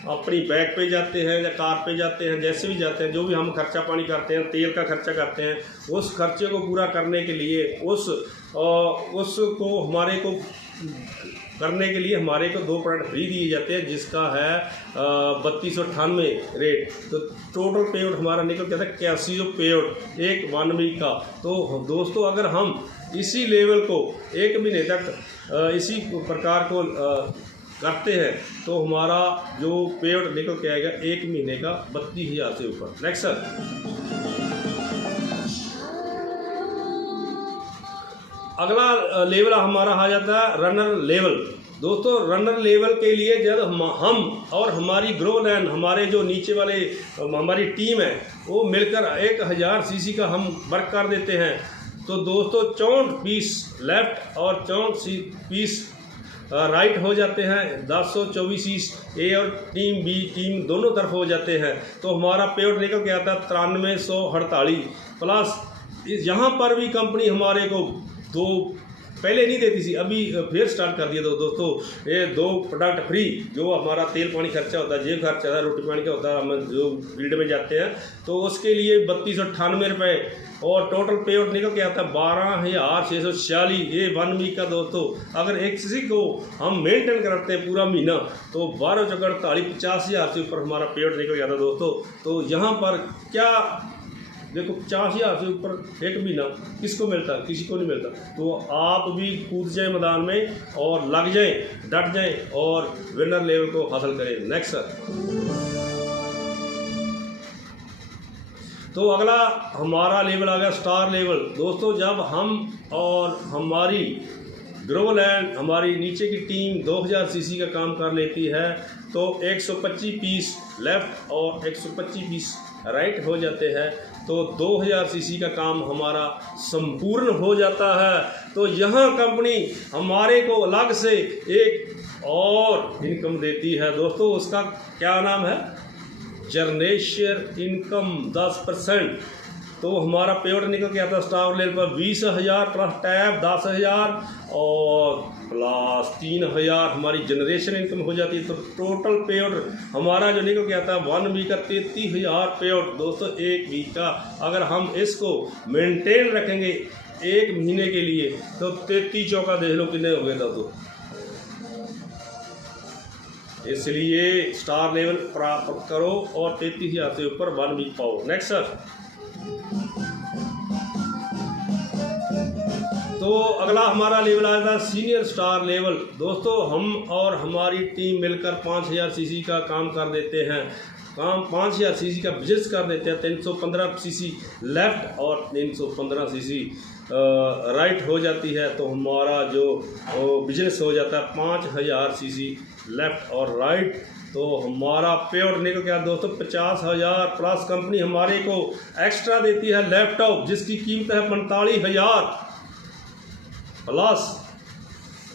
अपनी बैग पे जाते हैं या कार पे जाते हैं, जैसे भी जाते हैं, जो भी हम खर्चा पानी करते हैं, तेल का खर्चा करते हैं, उस खर्चे को पूरा करने के लिए उसको हमारे को करने के लिए हमारे को 2 प्रोडक्ट फ्री दिए जाते हैं, जिसका है 3298 रेट। तो टोटल पे आउट हमारा निकल के आता है 81 पे आउट एक 1 वीक का। तो दोस्तों अगर हम इसी लेवल को 1 महीने तक इसी प्रकार को करते हैं तो हमारा जो पे आउट निकल के आएगा 1 महीने का 32,000 से ऊपर। Next sir. अगला लेवल हमारा आ जाता है रनर लेवल। दोस्तों रनर लेवल के लिए जब हम और हमारी ग्रोलैंड, हमारे जो नीचे वाले हमारी टीम है, वो मिलकर 1000 सीसी का हम वर्क कर देते हैं, तो दोस्तों 64 पीस लेफ्ट और 64 पीस राइट हो जाते हैं। 1024 पीस ए और टीम बी टीम दोनों तरफ हो जाते हैं। तो हमारा पे आउट निकल के आता है 9348 प्लस। यहाँ पर भी कंपनी हमारे को 2 पहले नहीं देती थी, अभी फिर स्टार्ट कर दिया। तो दोस्तों ये 2 प्रोडक्ट फ्री, जो हमारा तेल पानी खर्चा होता है, जेब खर्चा होता है, रोटी पानी का होता है, हम जो फील्ड में जाते हैं, तो उसके लिए 3298 रुपये और टोटल पे आउट निकल के आता है 12,646 ये 1 वीक का। दोस्तों अगर एक किसी को हम मेंटेन करते हैं पूरा महीना तो 12 चौक 48 50,000 से ऊपर हमारा पे आउट निकल जाता है दोस्तों। तो यहाँ पर क्या देखो 50,000 से ऊपर एक महीना किसको मिलता है, किसी को नहीं मिलता। तो आप भी कूद जाए मैदान में और लग जाए, डट जाए और विनर लेवल को हासिल करें। Next sir. तो अगला हमारा लेवल आ गया स्टार लेवल। दोस्तों जब हम और हमारी ग्रोलैंड, हमारी नीचे की टीम 2000 सीसी का काम कर लेती है, तो 125 पीस लेफ्ट और 125 पीस राइट हो जाते हैं, तो 2000 सीसी का काम हमारा संपूर्ण हो जाता है। तो यहाँ कंपनी हमारे को अलग से एक और इनकम देती है दोस्तों, उसका क्या नाम है, जनरेशन इनकम 10%। तो हमारा पे आउट निकल के आता है स्टार लेवल पर 20,000 प्लस टैब 10,000 और प्लस 3,000 हमारी जनरेशन इनकम हो जाती है। तो टोटल पे आउट हमारा जो निकल के आता है 1 वीक का 33,000 पे आउट दोस्तों 1 वीक का। अगर हम इसको मेंटेन रखेंगे 1 महीने के लिए तो 33 चौका देख लो कितने हो गए दोस्तों। इसलिए स्टार लेवल प्राप्त करो और 33,000 से ऊपर 1 वीक पाओ। Next sir. तो अगला हमारा लेवल आया था सीनियर स्टार लेवल। दोस्तों हम और हमारी टीम मिलकर 5000 सीसी का काम कर देते हैं, 5000 सीसी का बिजनेस कर देते हैं। 315 सीसी लेफ्ट और 315 सीसी राइट हो जाती है, तो हमारा जो बिजनेस हो जाता है 5000 सीसी लेफ्ट और राइट। तो हमारा पे आउट निकल गया दोस्तों 50,000 प्लस कंपनी हमारे को एक्स्ट्रा देती है लैपटॉप, जिसकी कीमत है 45,000 प्लस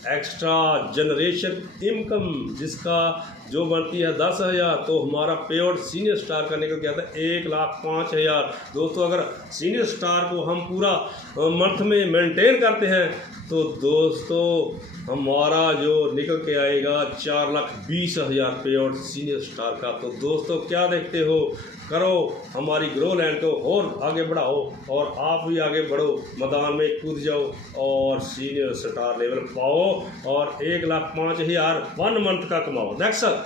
एक्स्ट्रा जनरेशन इनकम जिसका जो बनती है 10,000, तो हमारा पेड सीनियर स्टार का निकल गया था 1,05,000। दोस्तों अगर सीनियर स्टार को हम पूरा मंथ में मेंटेन करते हैं तो दोस्तों हमारा जो निकल के आएगा 4,20,000 पेड सीनियर स्टार का। तो दोस्तों क्या देखते हो, करो हमारी ग्रो लैंड को और आगे बढ़ाओ और आप भी आगे बढ़ो, मैदान में कूद जाओ और सीनियर स्टार लेवल पाओ और 1,05,000 1 मंथ का कमाओ। नेक्स्ट सर,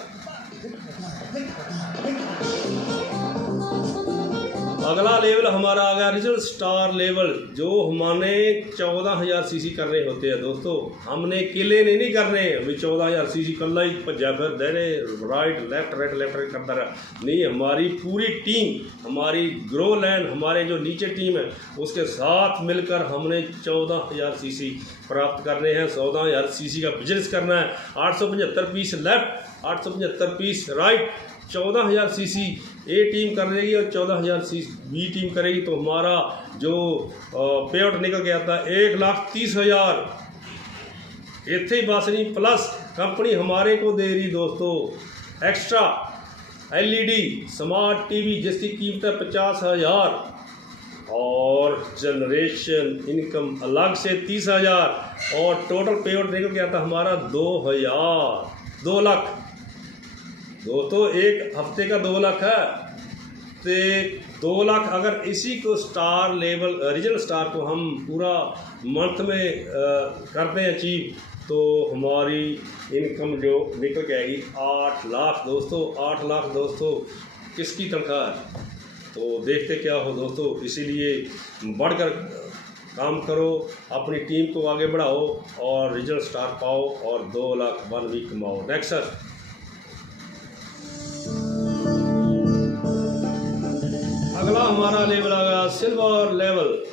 अगला लेवल हमारा आ गया रीजनल स्टार लेवल, जो हमने 14,000 सीसी करने होते हैं। दोस्तों हमने किले नहीं करने अभी 14,000 सीसी कल ही भज्जा फिर देने राइट लेफ्ट करता रहा नहीं। हमारी पूरी टीम, हमारी ग्रो लैंड, हमारे जो नीचे टीम है उसके साथ मिलकर हमने 14,000 सीसी प्राप्त करने हैं। 14,000 सीसी का बिजनेस करना है। 875 piece left, 875 piece right, 14,000 CC A team कर लेगी और 14,000 सीसी बी टीम करेगी। तो हमारा जो पे आउट निकल गया था 1,30,000। इतने ही बस नहीं, प्लस कंपनी हमारे को दे रही दोस्तों एक्स्ट्रा LED स्मार्ट टीवी जिसकी कीमत है 50,000 और जनरेशन इनकम अलग से 30,000 और टोटल पे आउट निकल गया था हमारा 2 लाख। दोस्तों एक हफ्ते का 2 लाख है, तो 2 लाख अगर इसी को स्टार लेवल रीजनल स्टार को हम पूरा मंथ में करते हैं अचीव, तो हमारी इनकम जो निकल के आएगी 8 लाख। दोस्तों 8 लाख दोस्तों किसकी तनख्वाह है? तो देखते क्या हो दोस्तों, इसीलिए बढ़कर काम करो, अपनी टीम को आगे बढ़ाओ और रीजनल स्टार पाओ और 2 लाख 1 वीक कमाओ। नेक्स्ट सर, अगला हमारा लेवल आ गया सिल्वर लेवल,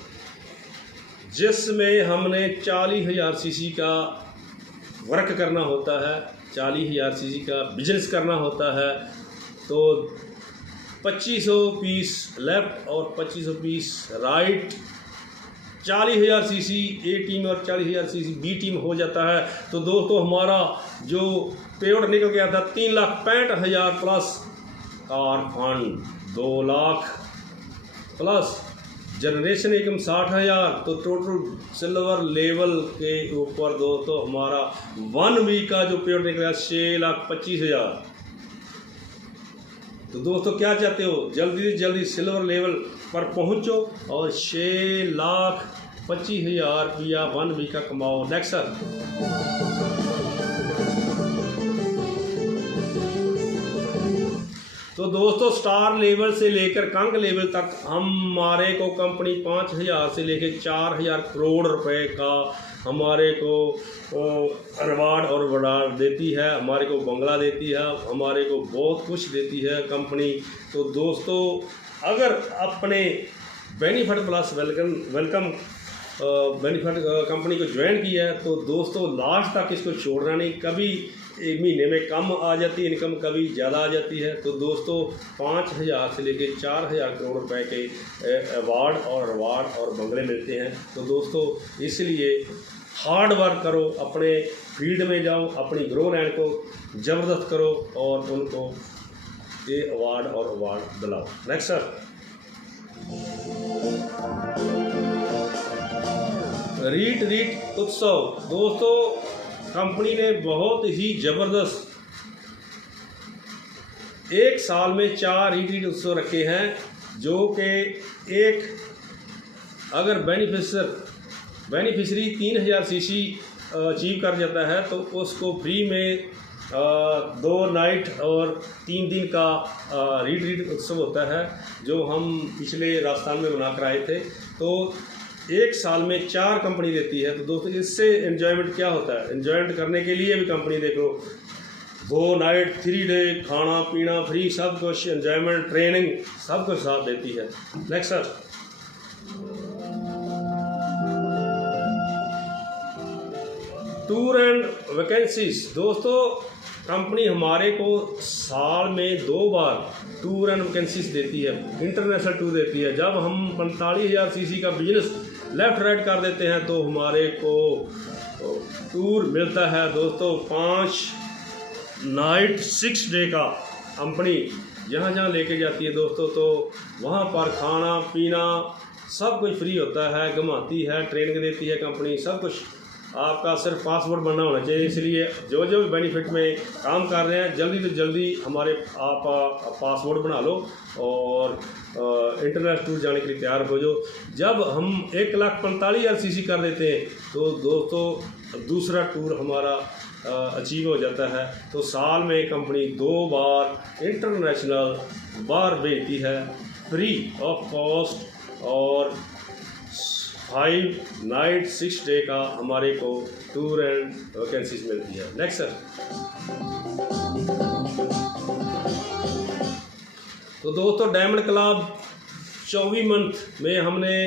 जिसमें हमने 40,000 सीसी का वर्क करना होता है, 40,000 सीसी का बिजनेस करना होता है। तो 2500 पीस लेफ्ट और 2500 piece right, 40,000 CC A team और 40,000 सीसी बी टीम हो जाता है। तो दोस्तों हमारा जो पे आउट निकल गया था 3,65,000 plus car fund 2 lakh plus generation income 60,000। तो टोटल सिल्वर लेवल के ऊपर दोस्तों हमारा 1 वीक का जो पे आउट निकला 6,25,000। तो दोस्तों क्या चाहते हो, जल्दी से जल्दी सिल्वर लेवल पर पहुंचो और 6,25,000 रुपया 1 वीक का कमाओ। नेक्स्ट सर, तो दोस्तों स्टार लेवल से लेकर कंग लेवल तक हमारे को कंपनी 5,000 से लेकर 4,000 करोड़ रुपए का हमारे को रिवार्ड और वडार देती है, हमारे को बंगला देती है, हमारे को बहुत कुछ देती है कंपनी। तो दोस्तों अगर अपने benefit plus welcome benefit company को ज्वाइन किया है तो दोस्तों लास्ट तक इसको छोड़ना नहीं। कभी एक महीने में कम आ जाती है इनकम, कभी ज़्यादा आ जाती है। तो दोस्तों 5,000 से लेकर 4,000 करोड़ रुपए के अवार्ड और रिवार्ड और बंगले मिलते हैं। तो दोस्तों इसलिए हार्ड वर्क करो, अपने फील्ड में जाओ, अपनी ग्रो लैंड को ज़बरदस्त करो और उनको ये अवार्ड दिलाओ। नेक्स्ट सर, रीट उत्सव। दोस्तों कंपनी ने बहुत ही ज़बरदस्त एक साल में 4 रीट उत्सव रखे हैं, जो कि एक अगर बेनिफिशरी 3,000 सीसी अचीव कर जाता है तो उसको फ्री में 2 नाइट और 3 दिन का रीट उत्सव होता है, जो हम पिछले राजस्थान में बना कर आए थे। तो एक साल में 4 कंपनी देती है। तो दोस्तों इससे एंजॉयमेंट क्या होता है, एंजॉयमेंट करने के लिए भी कंपनी देखो 2 नाइट 3 डे खाना पीना फ्री, सब कुछ एंजॉयमेंट ट्रेनिंग सब कुछ साथ देती है। Next sir, tour and vacancies. दोस्तों कंपनी हमारे को साल में 2 बार टूर एंड वैकेंसीज देती है, इंटरनेशनल टूर देती है। जब हम 45,000 सीसी का बिजनेस लेफ्ट राइट कर देते हैं तो हमारे को टूर मिलता है दोस्तों। 5 नाइट 6 डे का कंपनी जहाँ जहाँ लेके जाती है दोस्तों, तो वहाँ पर खाना पीना सब कुछ फ्री होता है, घुमाती है, ट्रेनिंग देती है कंपनी, सब कुछ। आपका सिर्फ पासपोर्ट बनना होना चाहिए। इसलिए जो जो भी बेनिफिट में काम कर रहे हैं, जल्दी से जल्दी हमारे आप पासपोर्ट बना लो और इंटरनेशनल टूर जाने के लिए तैयार हो जाओ। जब हम 1,45,000 सीसी कर देते हैं तो दोस्तों दूसरा टूर हमारा अचीव हो जाता है। तो साल में कंपनी 2 बार इंटरनेशनल बार भेजती है फ्री ऑफ कॉस्ट, और 5 नाइट 6 डे का हमारे को टूर एंड वैकेंसीज मिलती है। Next sir. तो दोस्तों डायमंड क्लब 24 मंथ में हमने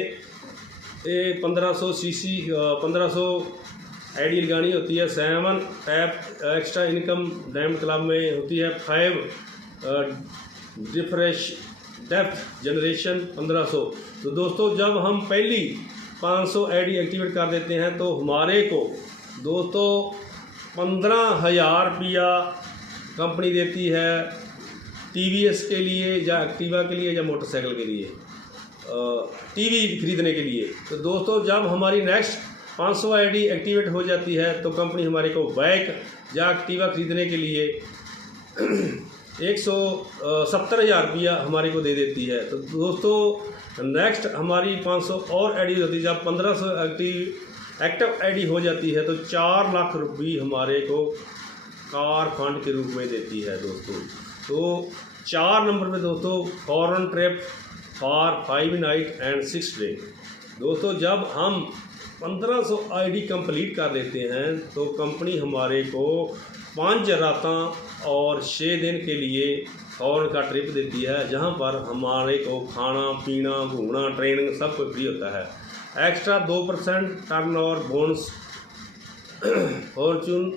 1500 सीसी 1500 आईडी लगानी होती है। 7 tap extra income diamond club में होती है। 5 रिफ्रेश डेप्थ जनरेशन 1500। तो दोस्तों जब हम पहली 500 आईडी एक्टिवेट कर देते हैं तो हमारे को दोस्तों 15,000 रुपया कंपनी देती है TVS के लिए या एक्टिवा के लिए या मोटरसाइकिल के लिए, टीवी खरीदने के लिए। तो दोस्तों जब हमारी नेक्स्ट 500 आईडी एक्टिवेट हो जाती है तो कंपनी हमारे को बाइक या एक्टिवा खरीदने के लिए 170,000 रुपया हमारे को दे देती है। तो दोस्तों नेक्स्ट हमारी 500 और आईडी होती है। जब 1500 एक्टिव आईडी हो जाती है तो 4 लाख रुपये हमारे को कार फंड के रूप में देती है दोस्तों। तो 4 नंबर में दोस्तों foreign trip for 5 night and 6 day. दोस्तों जब हम 1500 आईडी कंप्लीट कर देते हैं तो कंपनी हमारे को 5 रातां और 6 दिन के लिए फॉरेन का ट्रिप देती है, जहां पर हमारे को खाना पीना घूमना ट्रेनिंग सब कुछ फ्री होता है। एक्स्ट्रा 2% टर्न और बोनस फॉर्चून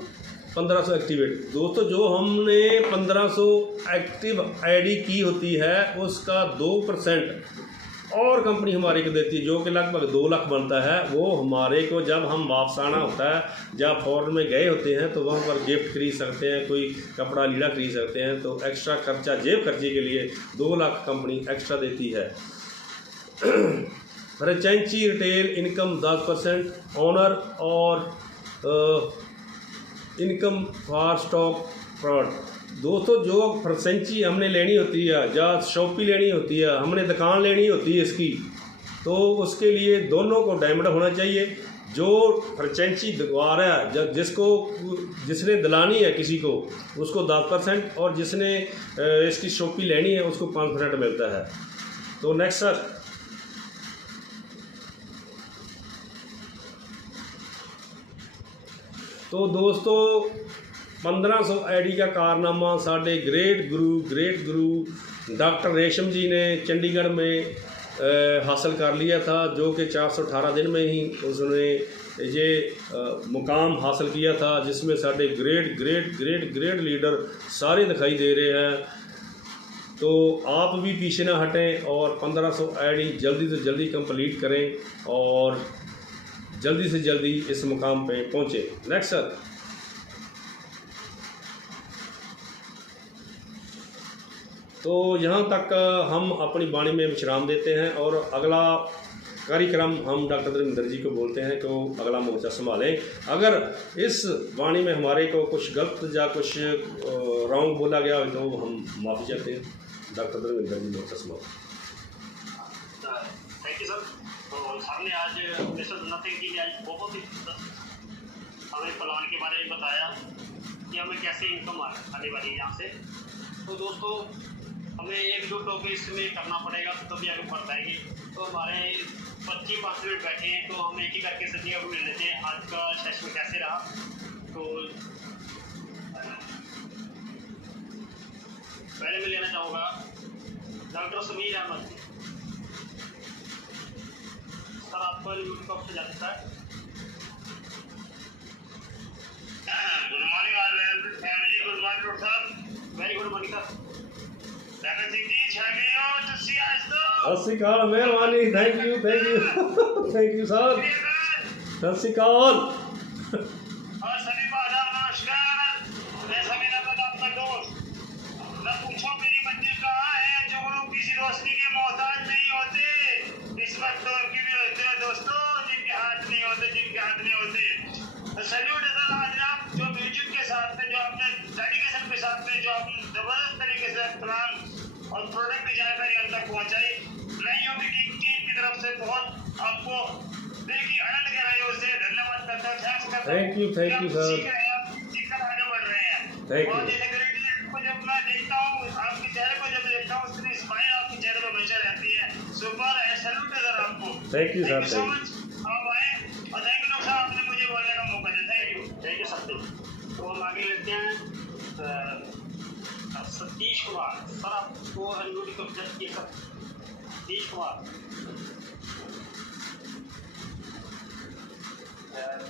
1500 एक्टिवेट। दोस्तों जो हमने 1500 एक्टिव आईडी की होती है उसका 2% और कंपनी हमारे को देती है, जो कि लगभग 2 लाख बनता है। वो हमारे को जब हम वापस आना होता है, जब फॉरेन में गए होते हैं तो वहाँ पर गिफ्ट खरीद सकते हैं, कोई कपड़ा लीड़ा खरीद सकते हैं। तो एक्स्ट्रा खर्चा जेब खर्चे के लिए 2 लाख कंपनी एक्स्ट्रा देती है। फ्रेंचाइजी रिटेल इनकम 10%, ऑनर और इनकम फॉर स्टॉक फ्रॉड। दोस्तों जो फ्रेंचाइजी हमने लेनी होती है या शॉपी लेनी होती है, हमने दुकान लेनी होती है इसकी, तो उसके लिए दोनों को डायमंड होना चाहिए। जो फ्रेंचाइजी दिलवा रहा है, जब जिसने दिलानी है किसी को उसको 10% और जिसने इसकी शॉपी लेनी है उसको 5% मिलता है। तो नेक्स्ट सर। तो दोस्तों 1500 आईडी का कारनामा साढ़े ग्रेट गुरु डॉक्टर रेशम जी ने चंडीगढ़ में हासिल कर लिया था, जो कि 418 दिन में ही उसने ये मुकाम हासिल किया था, जिसमें साढ़े ग्रेट लीडर सारे दिखाई दे रहे हैं। तो आप भी पीछे ना हटें और 1500 आईडी जल्दी से जल्दी कंप्लीट करें और जल्दी से जल्दी इस मुकाम पे पहुँचे। Next sir. तो यहाँ तक हम अपनी वाणी में विश्राम देते हैं और अगला कार्यक्रम हम डॉक्टर धर्मेंद्र जी को बोलते हैं कि वो अगला मोर्चा संभालें। अगर इस वाणी में हमारे को कुछ गलत या कुछ रॉन्ग बोला गया हो तो हम माफ़ी चाहते हैं। डॉक्टर धर्मेंद्र जी मोर्चा संभाल। Thank you sir. तो सर ने आज मिस्टर नथिंग जी ने आज बहुत ही हमें प्लान के बारे में बताया कि हमें कैसे इनकम आने वाली है यहाँ से। तो दोस्तों हमें एकजुट होकर इसमें करना पड़ेगा तो तभी आगे बढ़ पाएंगे। तो हमारे 25 मिनट बैठे हैं, तो हम एक ही करके सभी को मिल लेते हैं आज का सेशन कैसे रहा। तो पहले मैं लेना चाहूँगा डॉक्टर समीर अहमद। सर आपको यूट्यूब ऑप्शन जा सकता है। Good morning family. Good morning sir. Very good morning sir. Doctor Singh ji छा गए हो तुसी आज तो। सत श्री अकाल मेहरबानी। Thank you thank you sir. सत श्री अकाल। और सभी को आदाब नमस्कार। मैं सभी नगद आपका दोस्त। न पूछो मेरी मंजिल कहाँ है, जो लोग किसी रोशनी के मोहताज नहीं होते, इस वक्त दौर की भी होते हैं दोस्तों, जिनके हाथ नहीं होते, जिनके हाथ नहीं होते। सैल्यूट है सर आज आप जो म्यूजिक के साथ में, जो आपने डेडिकेशन के साथ में, जो आपने जबरदस्त तरीके से प्लान और प्रोडक्ट की जानकारी हम तक पहुँचाई। मैं यूपी टीम की तरफ से बहुत आपको दिल की आनंद गहराइयों से धन्यवाद करता हूँ, थैंक्स करता हूँ। Thank you sir. सीख रहे हैं आप, सीखकर आगे बढ़ रहे हैं। Thank you. और इंटीग्रिटी को जब मैं देखता हूँ, आपके चेहरे को जब देखता हूँ, उसकी स्माइल आपके चेहरे पर हमेशा रहती है। सुपर है, सैल्यूट है सर आपको। Thank you sir. So much, आप आए और थैंक यू डॉक्टर साहब, आपने मुझे बोलने का मौका दिया। Thank you sir. तो हम आगे लेते हैं सतीश कुमार सर, आपको अनम्यूट को जज किया सर। सतीश कुमार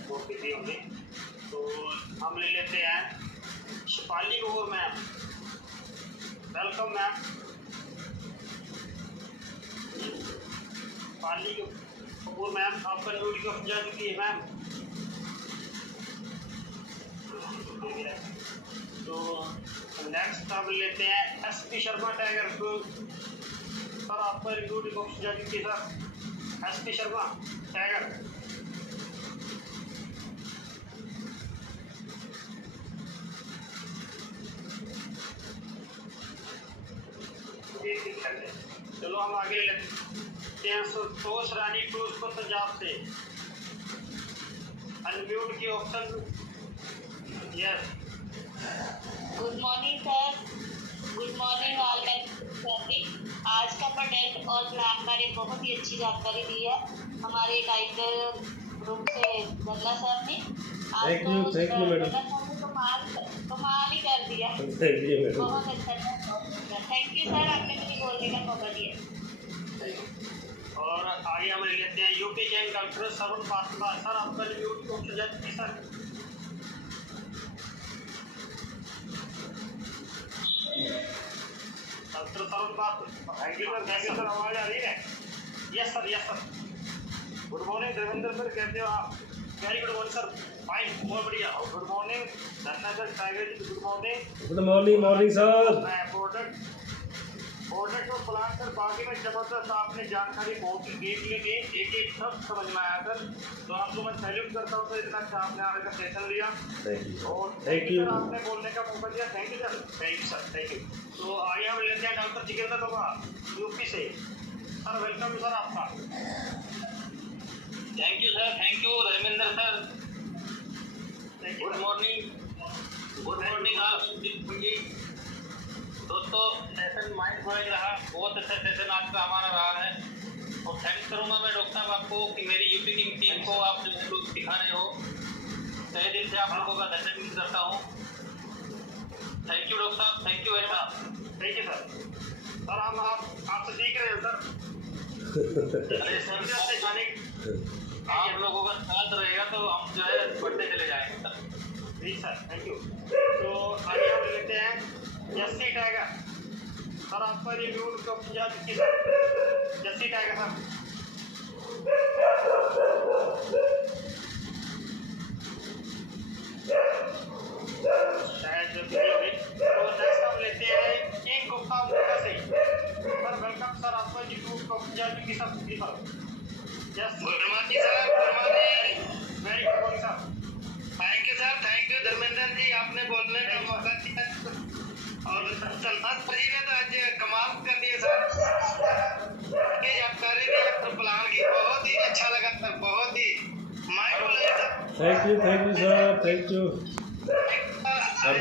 वो बिजी होंगे, तो हम ले लेते हैं Shipali Kapoor ma'am. Welcome ma'am. Shipali Kapoor ma'am, आपका ड्यूटी को जा चुकी है मैम। तो नेक्स्ट हम लेते हैं SP शर्मा टाइगर को सर, आपका ड्यूटी को जा चुकी है सर। SP Sharma tiger. चलो हम आगे लेते हैं संतोष रानी टूर्स को पंजाब से। अनम्यूट की option. Yes, good morning sir, good morning all family. आज का प्रोडक्ट और प्लान बारे बहुत ही अच्छी जानकारी दी है हमारे गाइड ग्रुप से गल्ला सर ने। Thank you madam. कमाल ही कर दिया, थैंक यू मैडम। बहुत अच्छा था। थैंक यू सर, आपने मुझे बोलने का मौका दिया। और आगे हम लेते हैं यूपी के डॉक्टर सरुण पात्रा सर, आपका यूपी को sir. Doctor Sarun Patra, thank you sir. आवाज आ रही है? Yes sir, yes sir. Good morning Devendra sir, कैसे हो आप? Very good morning sir, fine, बहुत बढ़िया। गुड मॉर्निंग धन्यवाद tiger ji, good morning. Good morning morning sir. Product और प्लान सर बाकी में जबरदस्त आपने जानकारी बहुत ही डीपली दी, एक एक सब समझ में आया सर। तो आपको मैं सैल्यूट करता हूँ सर, इतना अच्छा आपने आने का सेशन लिया। और थैंक यू। आपने बोलने का मौका दिया, thank you sir. Thank you sir, thank you. तो आगे हम लेते हैं डॉक्टर जितेंद्र कुमार यूपी से सर, वेलकम सर आपका। Thank you sir, thank you Dharmendra sir. Good morning आप जी दोस्तों। सेशन माइंड ब्लोइंग रहा, बहुत अच्छा सेशन आज का हमारा रहा है। और थैंक्स करूँगा मैं डॉक्टर साहब आपको कि मेरी यूपी किंग टीम को आप जो सिखा रहे हो, तहे दिल से आप लोगों का धन्यवाद करता हूँ। थैंक यू डॉक्टर साहब, thank you very much. Thank you sir. Sir हम आपसे सीख रहे हैं सर। अरे सर, आप लोगों का साथ रहेगा तो हम जो है बढ़ते चले जाएंगे सर। जी सर, थैंक यू। तो आगे हम लेते हैं जस्सी टाइगर सर, आपका रिव्यू तो जा चुकी सर। Jassi tiger sir. शायद जो होगी। तो नेक्स्ट हम लेते हैं एक गुप्ता मुक्ता से सर, वेलकम सर, आपका रिव्यू तो जा चुकी सर। Yes, good morning sir, good morning. Very good morning sir. Thank you sir, thank you Dharmendra ji, आपने बोलने का मौका दिया। और सल्तान जी ने तो आज कमाल कर दिया सर। ये जानकारी दी आपने प्लान की, बहुत ही अच्छा लगा सर, बहुत ही mind blowing sir. Thank you sir, thank you. आप